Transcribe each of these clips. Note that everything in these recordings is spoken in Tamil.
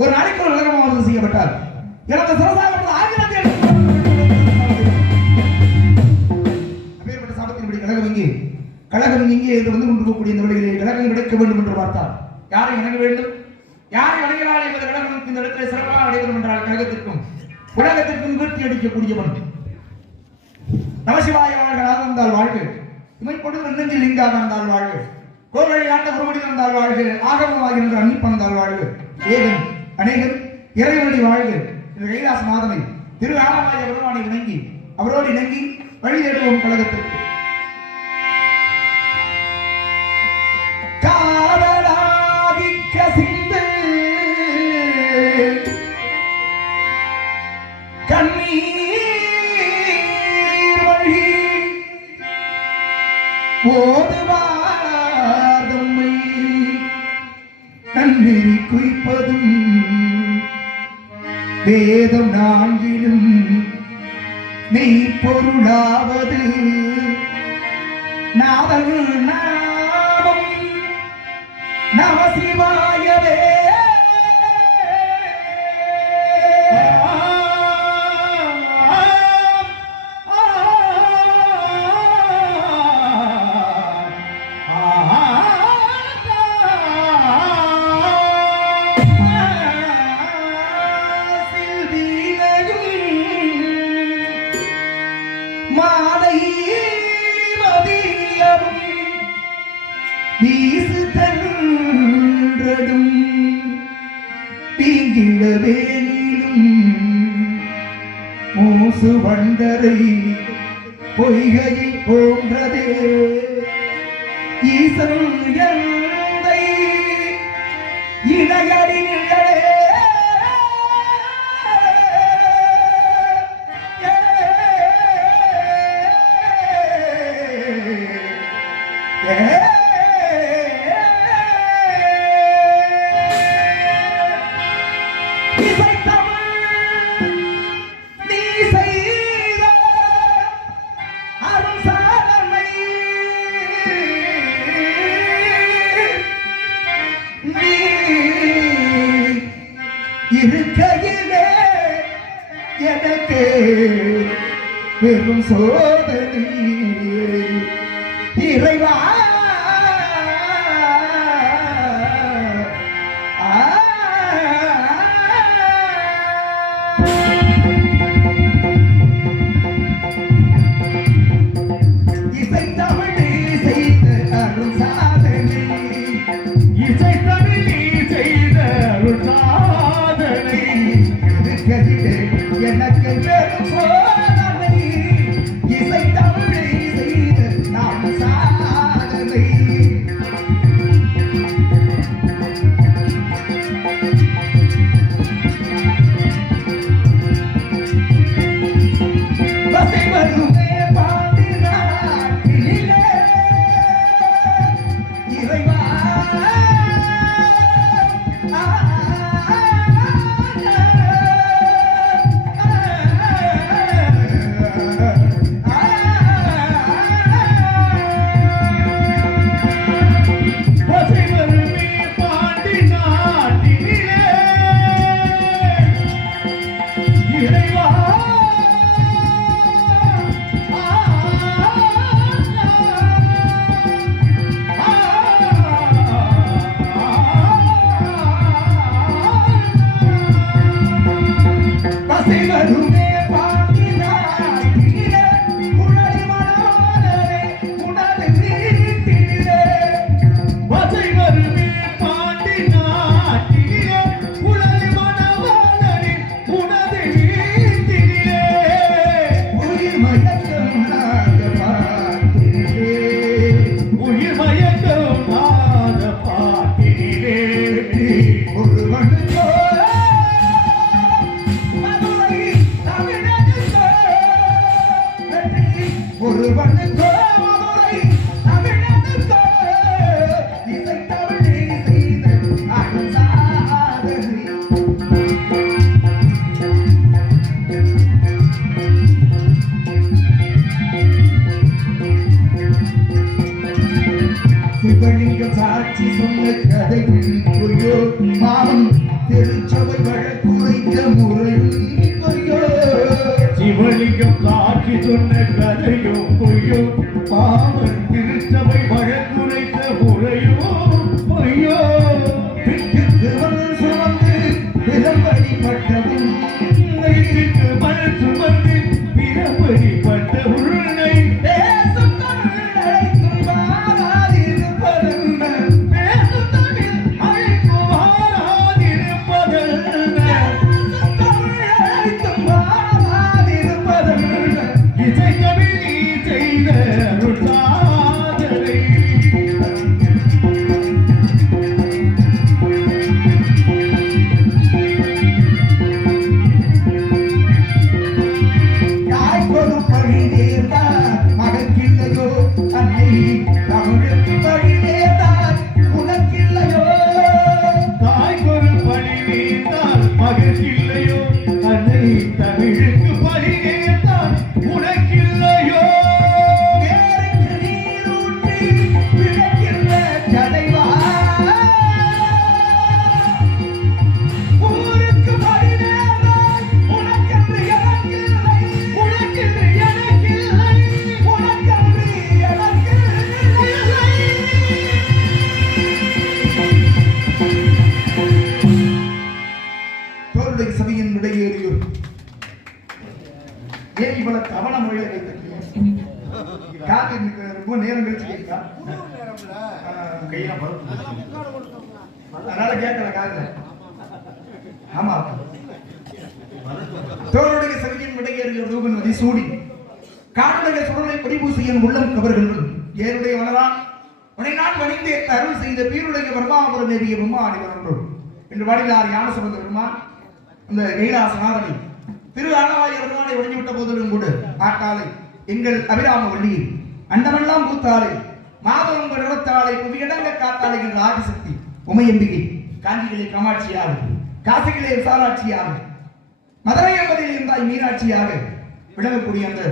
ஒரு நாளைக்கு ஒரு நரகமாவது செய்யப்பட்டார். எனது சிரசாகப்பட்ட ஆங்கிலத்தில் அப்பேற்பட்ட சாபத்தின்படி கழகம் இங்கே என்று வந்து கொண்டிருக்கக்கூடிய இந்த வழியிலே கழகம் கிடைக்க வேண்டும் என்று பார்த்தார். யாரை வணங்க வேண்டும், யாரை வணங்கினால் என்பது கழகம் இந்த இடத்திலே சிறப்பாக அடைவரும் என்றால் கழகத்திற்கும் உலகத்திற்கும் கீர்த்தி அடிக்கக்கூடியவன் நமசிவாய வாழ்க ஆனந்தால் வாழ்க, இமை கொடுத்த நெஞ்சில் லிங்கானந்தால் வாழ்க, கோவழி ஆண்ட குருமணி தந்தால் வாழ்க, ஆகமமாகின்ற அன்னிப்பந்தால் வாழ்க, ஏகன் அநேகன் இறைவனடி வாழ்க இந்த கைலாசநாதனை திரு ஆலமாய பெருமானை வணங்கி அவரோடு இணங்கி வழி தேடுவோம் கழகத்திற்கு. காதலாகி கசிந்து கண்ணீர் வழி ஓதுவாதம்மை நன்னெறி குய்ப்பதும் வேதம் நான்கிலும் மெய் பொருளாவது நாதல் நாமம் நமசிவாயவே. வீசுதன்றடும் தீங்கிட வேலிலும் மூசு வண்டரை பொய்கையை போன்றதே ஈசன் எந்தை இணையடி நிழலே இருக்கையிலே எனக்கு பெரும் சோதனை இறைவா இசை தமிழ் செய்த அருள் சாதனை இசை தமிழ் செய்த அருள் சாதனை எனக்கு பெரும் சோதனை இசை தமிழை செய்த நாம் சாதனை வசை வருமே பாடினாட்டிலே இறைவா வருமே பாடினாட்டிலே உணரி மனவாளரே உணர்ந்து நீட்டிலே வசை வருமே பாடினாட்டிலே உணரி மனவாளரே உணர்ந்து நீட்டிலே உயிர் மயக்கம் நாத பாட்டிலே உயிர் மயக்கம் நாத பாட்டிலே ஒருவன் ஒருவனுக்கோ மதுரை தமிழனுக்கோ இசை தமிழை செய்த அருள் சாதனை சிவலிங்கம் சாட்சி சொன்ன கதை பொய்யோ மாமன் திருச்சபை வழக்குரைத்த முறை பொய்யோ சிவலிங்கம் சாட்சி சொன்ன கதையோ பொய்யோ பாவன் திருச்சபை வழக்குரைத்த முறையோ பொய்யோ மண் சுமந்து பிறப்படிப்பட்டவும் மண் சுமந்து பிறப்படிப்பட்ட உன்னை பேசும் தமிழ் அழைக்கும் வாராதிருப்பதென்ன பேசும் தமிழ் அழைக்கும் வாராதிருப்பதென்ன தமிழ் அழைக்கும் இசை தமிழ் செய்த அருள் சாதனை தாய் கொரு பழி நேர்ந்தார் மகக்கில்லையோ அன்னை தமிழுக்கு பழி நேர்ந்தார் உனக்கில்லையோ தாய் கொரு பழி நேர்ந்தார் மகக்கில்லையோ அன்னை தமிழுக்கு பழி நேர்ந்தார் உனக்கில்லையோ ஏருக்கு நீரூற்றி விளக்கின்ற தலைவா ஊருக்கு பழி நேர்ந்தார் உனக்கென்று எனக்கில்லை உனக்கென்று எனக்கில்லை உனக்கென்று எனக்கில்லை தோருடைய சபையின் விடையேறியோர் ஏன் இவ்வளவு கவன மொழியை வைத்திருக்கீங்க காது ரொம்ப நேரம் கழிச்சு கேட்கா அதனால கேட்கல காதுல ஆமா தோருடைய சபையின் விடையேறியோர் தூகன் மதிசூடி காடுடைய சுடலை படிபூசியன் உள்ளம் கவர்கள் ஏருடைய மனதான் உன்னை நான் வணிந்தே அருள் செய்த பீருடைய பிரம்மாபுரம் நெறிய பிரம்மா அடிவரன்றோம் என்று பாடினார் ஞான சுமந்த பெருமான். அந்த கைலாசநாதனை திரு ஆனவாய பெருமானை ஒழிஞ்சு விட்ட போதிலும் கூட ஆட்டாலை எங்கள் அபிராம வள்ளியில் அண்டமெல்லாம் பூத்தாலை மாதவம் நிறத்தாலை புவியடங்க காத்தாலை என்ற ஆதிசக்தி உமையம்பிகை காஞ்சிகளை காமாட்சியாக காசிகளே விசாலாட்சியாக மதுரை என்பதில் இருந்தாய் மீனாட்சியாக விளங்கக்கூடிய அந்த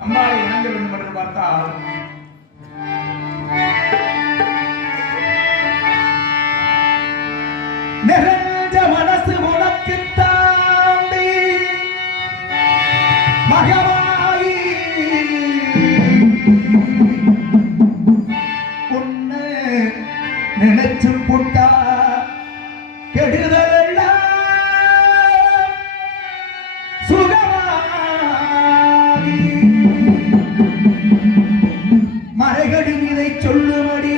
அம்பாளை இணங்க வேண்டும் என்று பார்த்தால் நிறைஞ்ச மனசு உனக்கு தாண்டி மகமாயி உன்னை நினைச்சு புட்டா கெடுதல் சுகமாயி மறைகடும் இதை சொல்லுமடி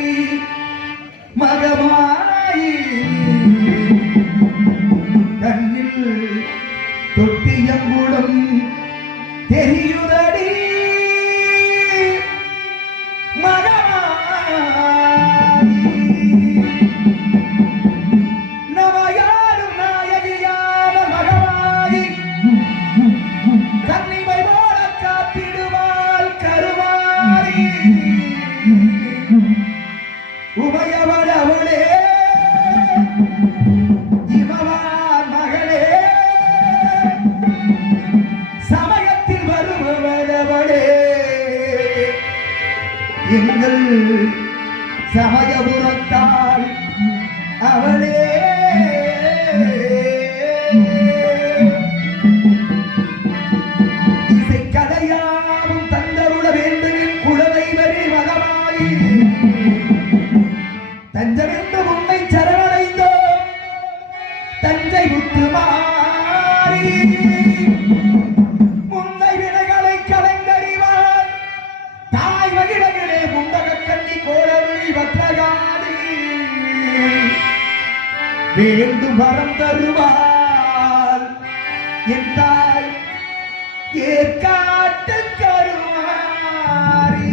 மகமாயி கண்ணில் தொட்டியங்குளம் தெரியுதடி மகமாயி நமையாரும் நாயகியான மகமாயி கண்ணிமை போல காத்திடுவாள் கருமாரி உமையவள் அவளே இமவான் மகளே சமயத்தில் வருபவள் அவளே எங்கள் சமயபுரத்தாள் அவளே இசைக்கதையாவும் தந்தருள வேண்டும் குலதெய்வமே மகமாயி தஞ்சமென்று உன்னை சரணடைந்தோம் தஞ்சை முத்துமாரி முன்னை வினைகளை கலைந்தறிவார் தாய் மகிழகளே முண்டக கண்ணி கோடவிழி பத்ரகாளி வேண்டும் வரம் தருவார் என் தாய் ஏற்காட்டு கருமாரி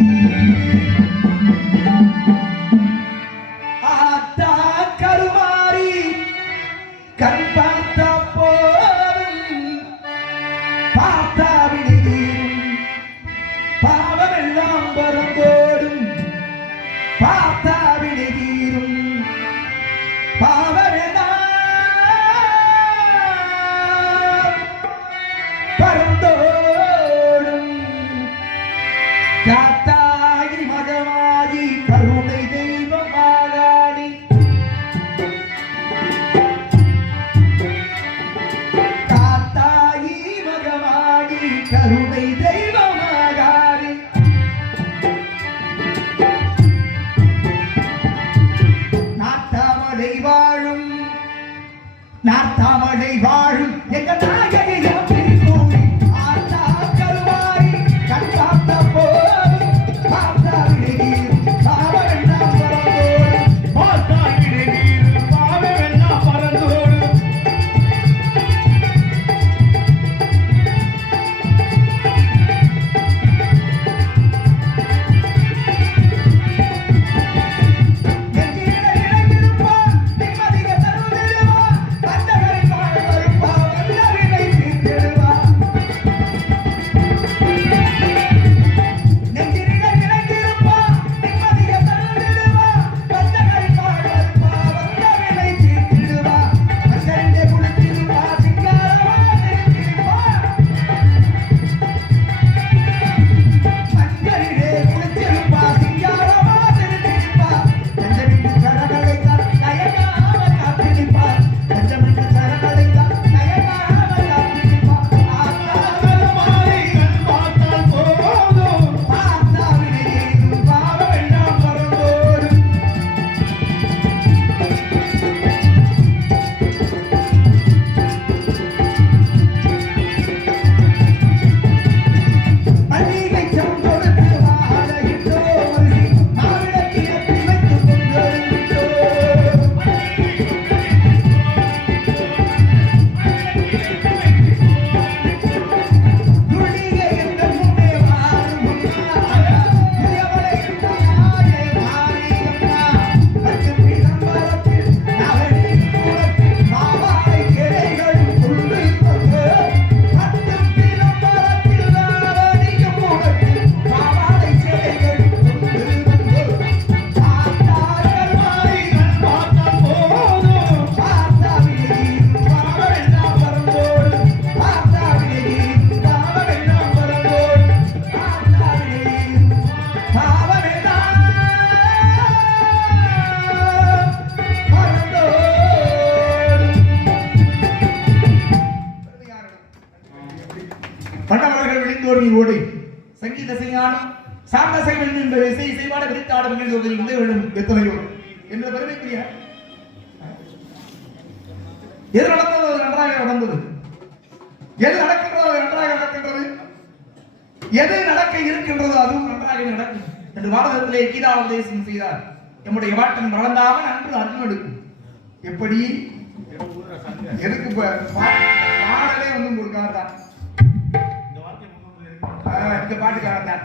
ஆத்தா கருமாரி கண் பார்த்தா போதும் பார்த்தா விடுதீரும் பாவமெல்லாம் பறந்தோடும் பார்த்தா விடுதீரும் பாவமெல்லாம் பறந்தோடும் பண்ணவர்கள் விழிந்தோர் நீ ஓடி சங்கீத செய்யானம் சாந்த செய்வன் என்ற இசை செய்வாட விரித்தாடும் விழும் எத்தனையோ என்ற பெருமைக்குரிய எது நடந்ததோ அது நன்றாக நடந்தது, எது நடக்கின்றதோ அது நன்றாக நடக்கின்றது, எது நடக்க இருக்கின்றதோ அதுவும் நன்றாக நடக்கும் என்று பாரதத்திலே கீதா உபதேசம் செய்தார். நம்முடைய வாட்டன் வளர்ந்தாமல் அன்று அர்த்தம் எடுக்கும். எப்படி எதுக்கு பாடலே வந்து ஒரு காரணம், இந்த பாட்டுக்காரன் தான்.